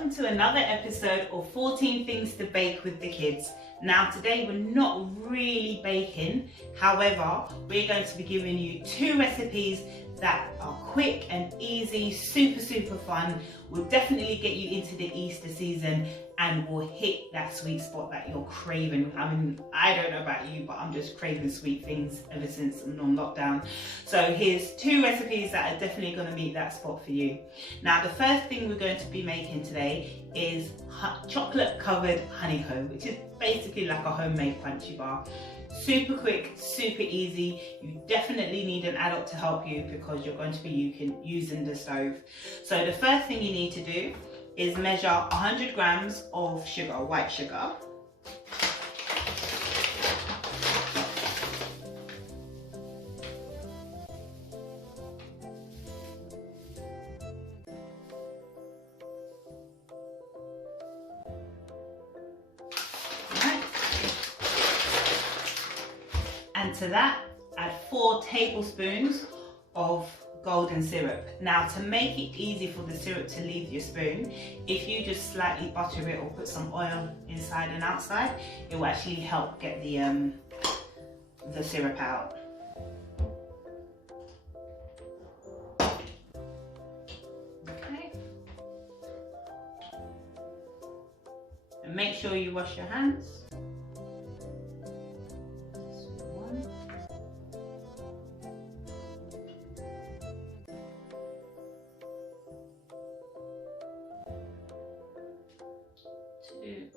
welcome to another episode of 14 Things to Bake with the Kids. Now today we're not really baking, however we're going to be giving you 2 recipes that are quick and easy, super fun, will definitely get you into the Easter season and will hit that sweet spot that you're craving. I mean, I don't know about you, but I'm just craving sweet things ever since I'm on lockdown. So here's 2 recipes that are definitely going to meet that spot for you. Now the first thing we're going to be making today is chocolate covered honeycomb, which is basically like a homemade crunchy bar. Super quick, super easy. You definitely need an adult to help you because you're going to be using the stove. So the first thing you need to do is measure 100 grams of sugar, white sugar. And to that, add 4 tablespoons of golden syrup. Now to make it easy for the syrup to leave your spoon, if you just slightly butter it or put some oil inside and outside, it will actually help get the syrup out. Okay. And make sure you wash your hands. 2. 3.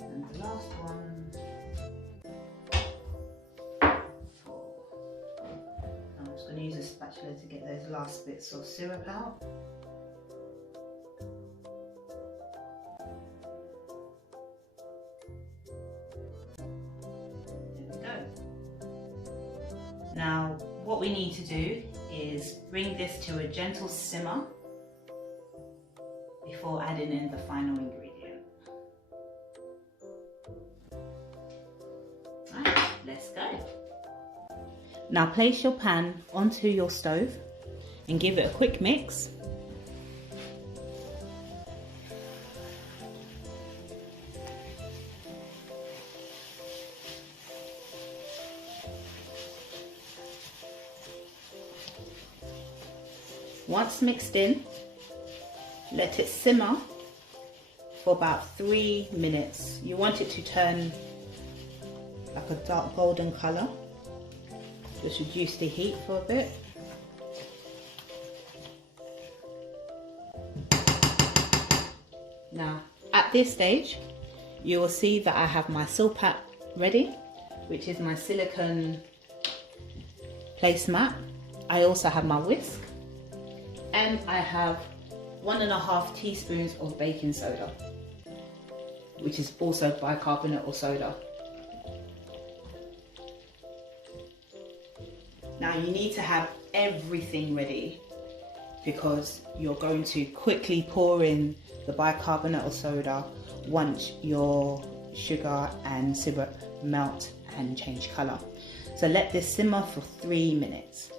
And the last one. 4. I'm just going to use a spatula to get those last bits of syrup out. Now, what we need to do is bring this to a gentle simmer before adding in the final ingredient. Right, let's go. Now place your pan onto your stove and give it a quick mix. Once mixed in, let it simmer for about 3 minutes. You want it to turn like a dark golden colour. Just reduce the heat for a bit. Now, at this stage, you will see that I have my silpat ready, which is my silicone placemat. I also have my whisk. And I have 1.5 teaspoons of baking soda, which is also bicarbonate or soda. Now you need to have everything ready because you're going to quickly pour in the bicarbonate or soda once your sugar and syrup melt and change colour. So let this simmer for 3 minutes.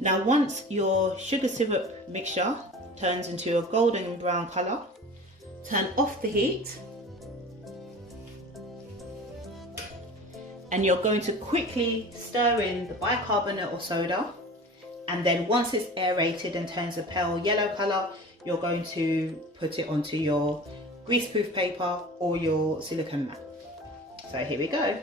Now once your sugar syrup mixture turns into a golden brown colour, turn off the heat and you're going to quickly stir in the bicarbonate or soda, and then once it's aerated and turns a pale yellow colour, you're going to put it onto your greaseproof paper or your silicone mat. So here we go.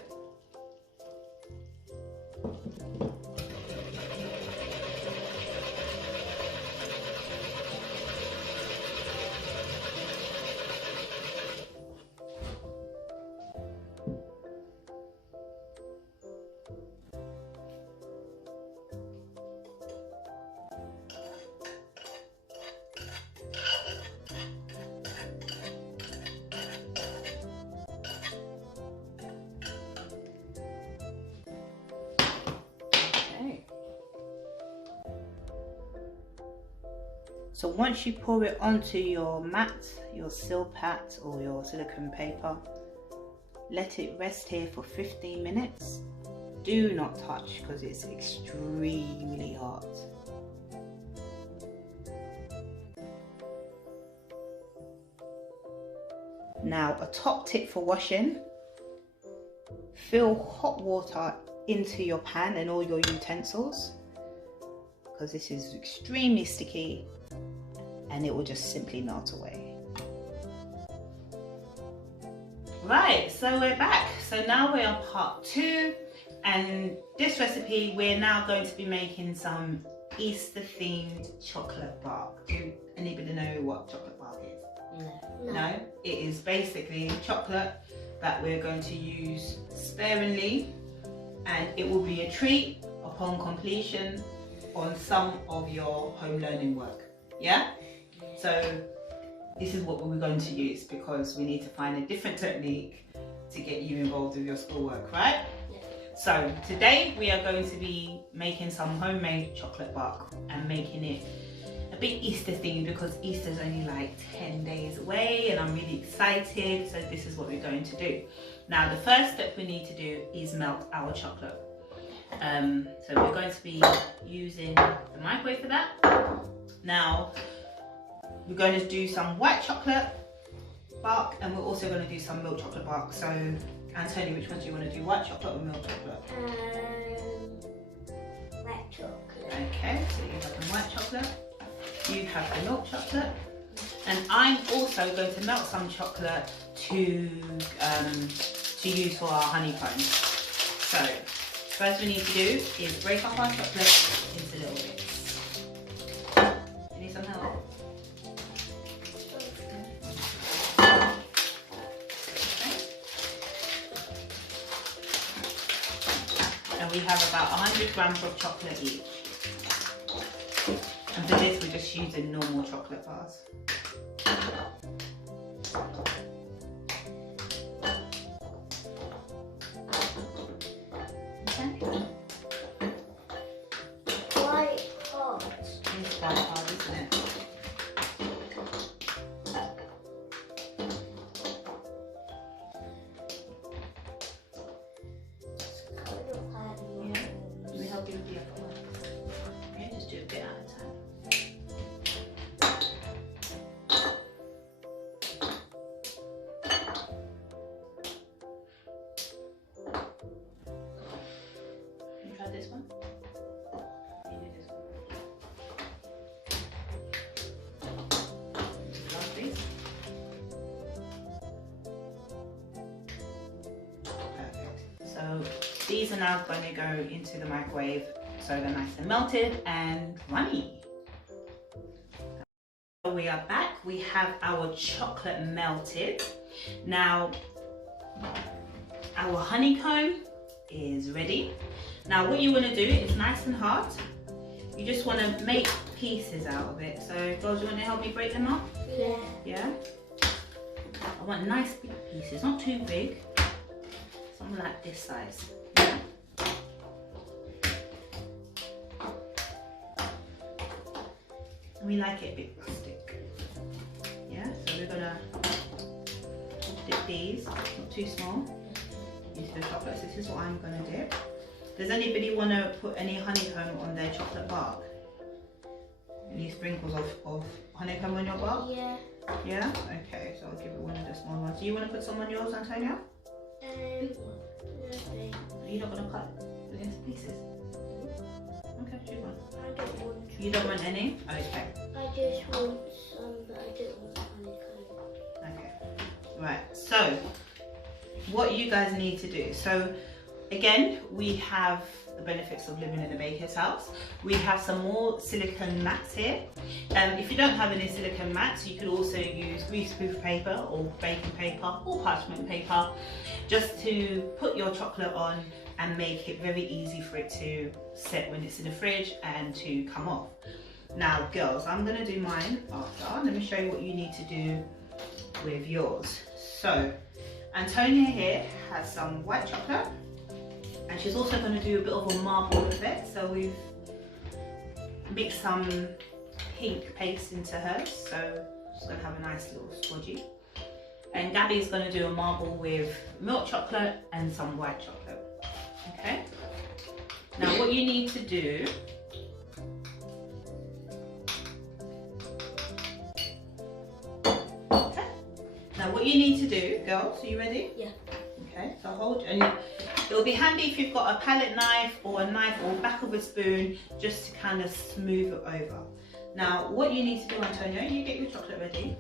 So once you pour it onto your mat, your silpat or your silicone paper, let it rest here for 15 minutes. Do not touch because it's extremely hot. Now, a top tip for washing: fill hot water into your pan and all your utensils, because this is extremely sticky and it will just simply melt away. Right, so we're back. So now we're on part 2, and this recipe we're now going to be making some Easter themed chocolate bark. Do anybody know what chocolate bark is? No, it is basically chocolate that we're going to use sparingly, and it will be a treat upon completion on some of your home learning work. Yeah? So this is what we're going to use, because we need to find a different technique to get you involved with your schoolwork, right? Yeah. So today we are going to be making some homemade chocolate bark and making it a bit Easter themed, because Easter's only like 10 days away and I'm really excited. So this is what we're going to do. Now the first step we need to do is melt our chocolate. So we're going to be using the microwave for that. Now we're going to do some white chocolate bark, and we're also going to do some milk chocolate bark. So Antonio, which one do you want to do, white chocolate or milk chocolate? White chocolate. Okay, so you have the white chocolate, you have the milk chocolate, and I'm also going to melt some chocolate to use for our honeycomb. So first we need to do is break up our chocolate into little bits. You need some help? And we have about 100 grams of chocolate each. And for this we're just using normal chocolate bars. Quite hot. It's quite hard, isn't it? Let me help you with the other one. Okay, just do a bit at a time. Can you try this one? You do this one. Last piece. Perfect. So these are now going to go into the microwave so they're nice and melted and runny. We are back. We have our chocolate melted. Now our honeycomb is ready. Now what you want to do, it's nice and hard. You just want to make pieces out of it. So girls, you want to help me break them up? Yeah. Yeah? I want nice big pieces, not too big. Something like this size. Yeah? We like it a bit rustic. Yeah, so we're gonna dip these, not too small, into the chocolate. So this is what I'm gonna dip. Does anybody want to put any honeycomb on their chocolate bark? Any sprinkles of honeycomb on your bark? Yeah. Yeah? Okay, so I'll give it one of the small ones. Do you want to put some on yours, Antonio? Nothing. Are you not going to cut it into pieces? Okay, choose one. I don't want. You don't want any? Okay. I just want some, but I don't want honeycomb. Okay. Right, so what you guys need to do. So again, we have the benefits of living in a baker's house. We have some more silicone mats here. If you don't have any silicone mats, you could also use greaseproof paper or baking paper or parchment paper, just to put your chocolate on and make it very easy for it to set when it's in the fridge and to come off. Now girls, I'm going to do mine after. Let me show you what you need to do with yours. So Antonia here has some white chocolate, and she's also going to do a bit of a marble effect. So we've mixed some pink paste into hers, so she's going to have a nice little squodgy. And Gabby's going to do a marble with milk chocolate and some white chocolate. Okay? Now what you need to do girls, are you ready? Yeah. Okay, so hold, and it'll be handy if you've got a palette knife or a knife or back of a spoon just to kind of smooth it over. Now what you need to do, Antonio, you get your chocolate ready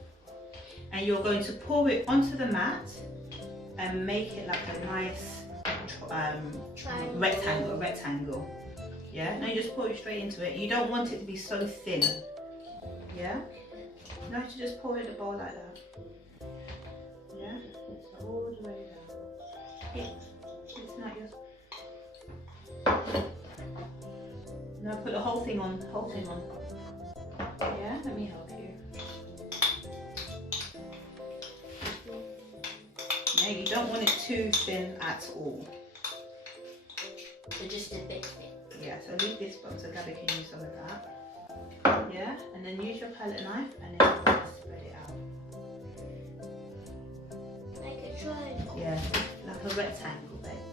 and you're going to pour it onto the mat and make it like a nice rectangle. Yeah, now you just pour it straight into it. You don't want it to be so thin. Yeah, you have to just pour it in the bowl like that. Yeah, so all the way down. It's not yours. Now put the whole thing on, Yeah, let me help you. Yeah, you don't want it too thin at all. So just a bit thick. Yeah, so leave this box so Gabby can use some of that. Yeah, and then use your palette knife and then spread it out. Like a triangle. Yeah, like a rectangle, babe.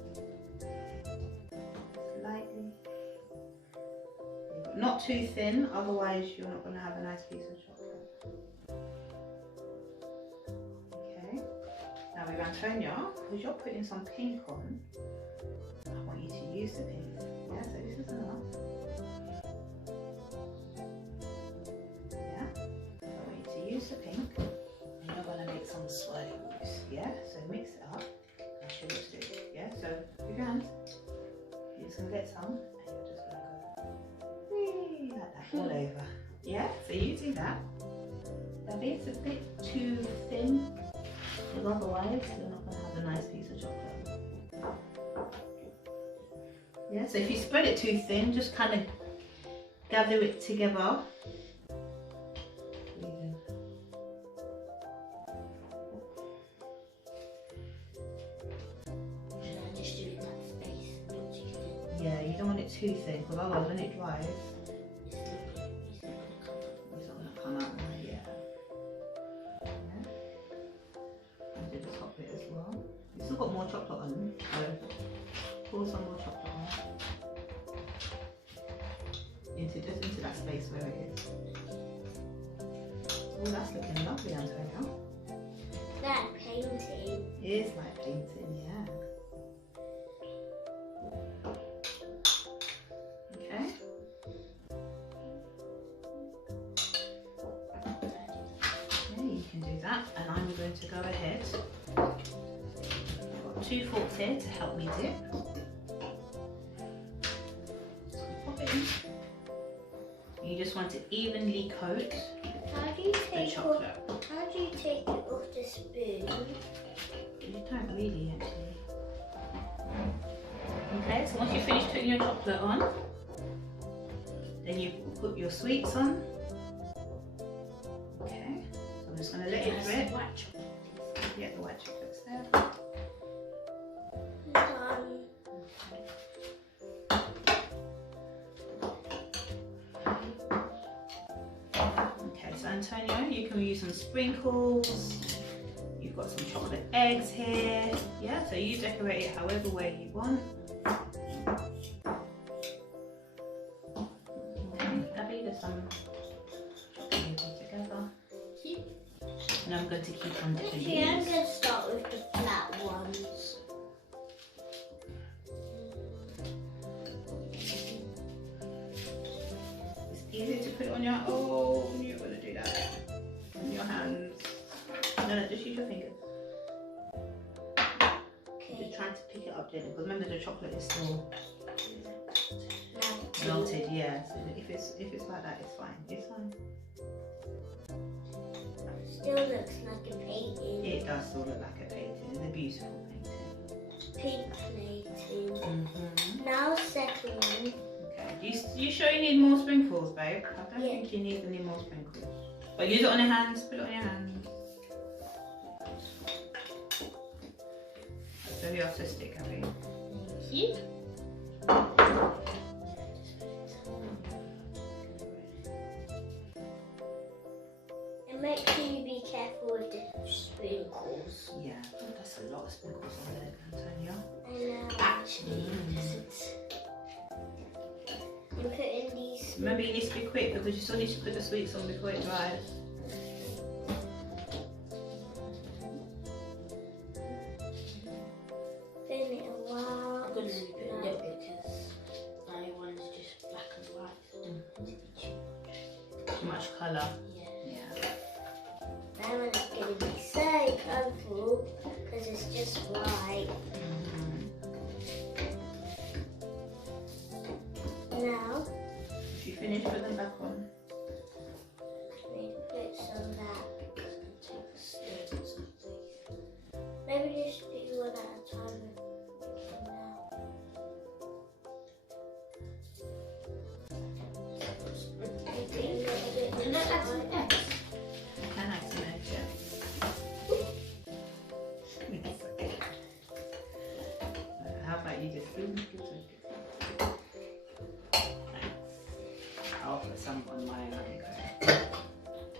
Slightly. Not too thin, otherwise you're not going to have a nice piece of chocolate. Okay. Now with Antonia, because you're putting some pink on, I want you to use the pink. Yeah, so this is enough. Yeah, I want you to use the pink. And you're going to make some swirly moves. Yeah, so mix it up. I'll show you what to do. Yeah, so with your hands, you're just going to get some and you're just going to go whee, like that all over. Yeah, so you do that. That it's a bit too thin, because otherwise you're not going to have a nice piece of chocolate. Yeah, so if you spread it too thin, just kind of gather it together. Should I just do it in that space? Not too thin. Yeah, you don't want it too thin, because otherwise when it dries, It's not going to it's not going come out. to come out right yet. Yeah. And do the top bit as well. You've still got more chocolate on, so pour some more chocolate on. Just into that space where it is. Oh, that's looking lovely, Antonia. That painting. It is like painting, yeah. Okay. Yeah, you can do that, and I'm going to go ahead. I've got 2 forks here to help me dip. So pop it in. You just want to evenly coat How do you the take chocolate. How do you take it off the spoon? You don't really actually. Okay, so once you finish putting your chocolate on, then you put your sweets on. Okay, so I'm just going to let it drip. White chocolate. Yeah, the white chocolate's there. Done. Okay, so Antonio, you can use some sprinkles. You've got some chocolate eggs here. Yeah, so you decorate it however way you want. Okay, Abby, there's some chocolate together. And I'm going to keep on dipping Okay, I'm these. going to start with the flat ones. It's easy to put on your, oh, you're going to do that. On your hands. No, just use your fingers. Okay. Just trying to pick it up gently, because remember the chocolate is still Now, melted, yeah. So if it's like that, it's fine. It's fine. still looks like a painting. It does still look like a painting. It's a beautiful painting. Pink plating. Mm-hmm. Now second one. Okay. You sure you need more sprinkles, babe? I don't Yeah. think you need any more sprinkles. But use it on your hands. Put it on your hands. That's very artistic, Abby. Thank you. sprinkles. Yeah, oh, that's a lot of sprinkles on there, Antonia. I know. Actually, I'm putting these. Remember, you need to be quick because you still need to put the sweets on before it dries. Been it a while. I'm going to put a little bit because my one is just black and white. So I don't want it to be Too much colour. Yeah. Yeah. That one is going to be so colourful because it's just white. Now, If you finish, put them back on. I need to put some back. It's going to take a stir or something. Maybe just do one at a time. Now. I do a little bit Can I add some inside. eggs? Can I some eggs, yeah? How about you just do it? I'll put some on my own.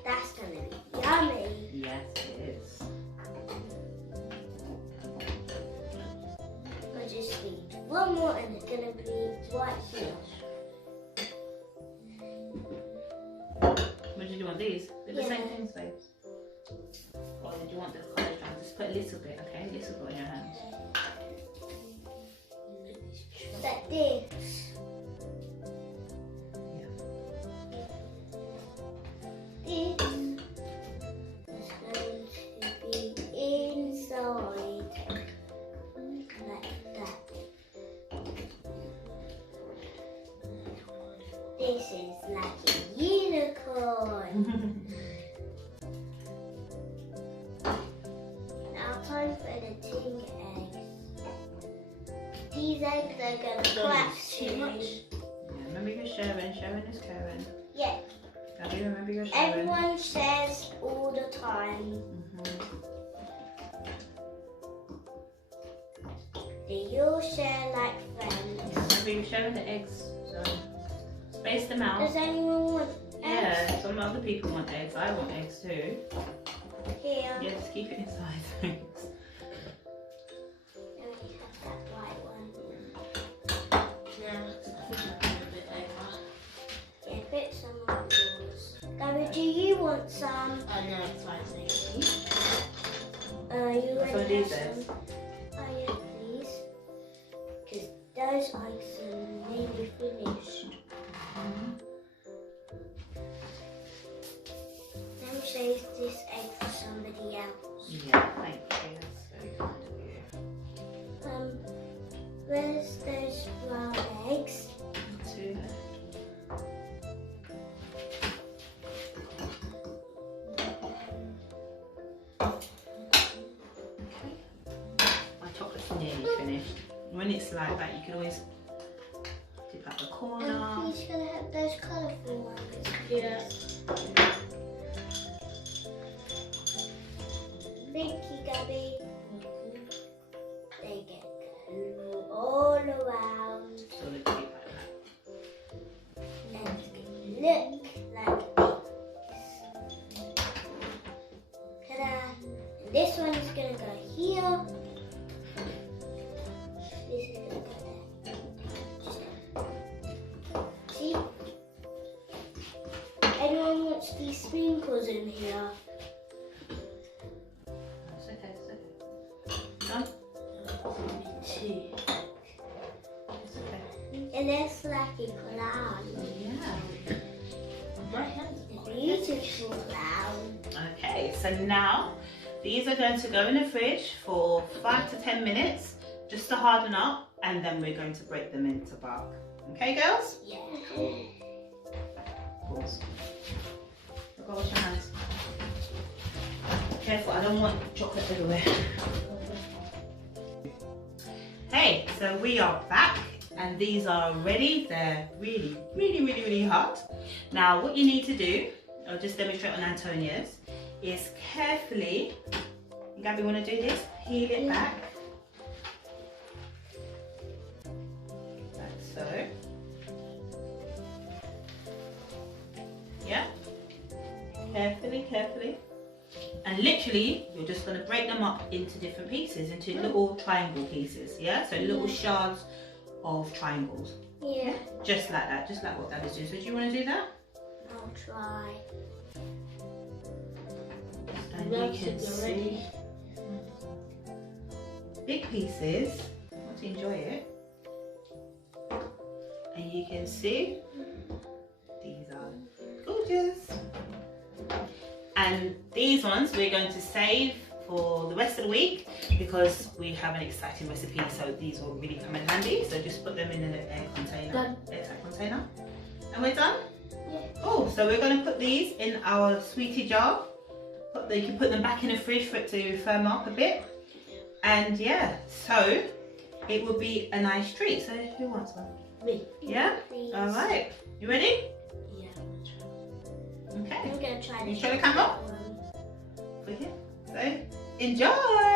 That's going to be yummy. Yes, it is. I just need one more and it's going to be right here. What did you want, these? They're the Yeah. same things, babes. Or did you want the coloured one? Just put a little bit, okay? A little bit on your hands. Like this. This is going to be inside. Like that. This is like a unicorn. Now time for the tin eggs. These eggs are going to crash Too much. Yeah, remember you're sharing. Sharing is caring. Yeah, Gabby, remember you're sharing. everyone shares all the time. Do you share like friends? Remember you're sharing the eggs, so space them out. Does anyone want eggs? Yeah, some other people want eggs. I want eggs too. Here. Yeah, just keep it inside. Thanks. Let me have that white one. Yeah, I think I'll put a bit over. Yeah, put some on yours. Gabby, do you want some? Oh no, it's fine, thank you. You So want these some? eggs. Oh yeah, please. Because those eggs are nearly finished. Let me save this egg for somebody else. Yeah, thank you. That's very kind of you. Where's those brown eggs? Two. My chocolate's nearly finished. When it's like that, you can always dip out the corner. Please can I have those colourful ones? Yeah. Thank you, Gabby. They get glue all around So they keep like that. and it's gonna look like this. Ta-da! And this one is gonna go here. This is gonna go there. See? Anyone wants these sprinkles in here? It's okay, it's okay. Done? Two. It's okay. It looks like a clown. Yeah. My hands A beautiful clown. Okay, so now these are going to go in the fridge for 5 to 10 minutes just to harden up, and then we're going to break them into bark. Okay, girls? Yeah. Pause. Go wash your hands. Careful, I don't want chocolate everywhere. Hey, so we are back and these are ready. They're really hot. Now what you need to do, I'll just demonstrate on Antonia's, is carefully, Gabby, want to do this? Peel it back. Like so. Yeah? Carefully. And And literally, you're just going to break them up into different pieces, into little triangle pieces, yeah? So little shards of triangles. Yeah. Just like that, just like what Daddy's doing. So do you want to do that? I'll try. And you can see big pieces. I want to enjoy it. And you can see these are gorgeous. And these ones we're going to save for the rest of the week because we have an exciting recipe, so these will really come in handy. So just put them in an air container, airtight container. And we're done? Yeah. Oh, so we're going to put these in our sweetie jar. You can put them back in the fridge for it to firm up a bit. And yeah, so it will be a nice treat. So who wants one? Me. Yeah? Please. All right. You ready? Yeah, I'm gonna try. Okay. I'm gonna try You this. show the camera? one. Okay. So enjoy!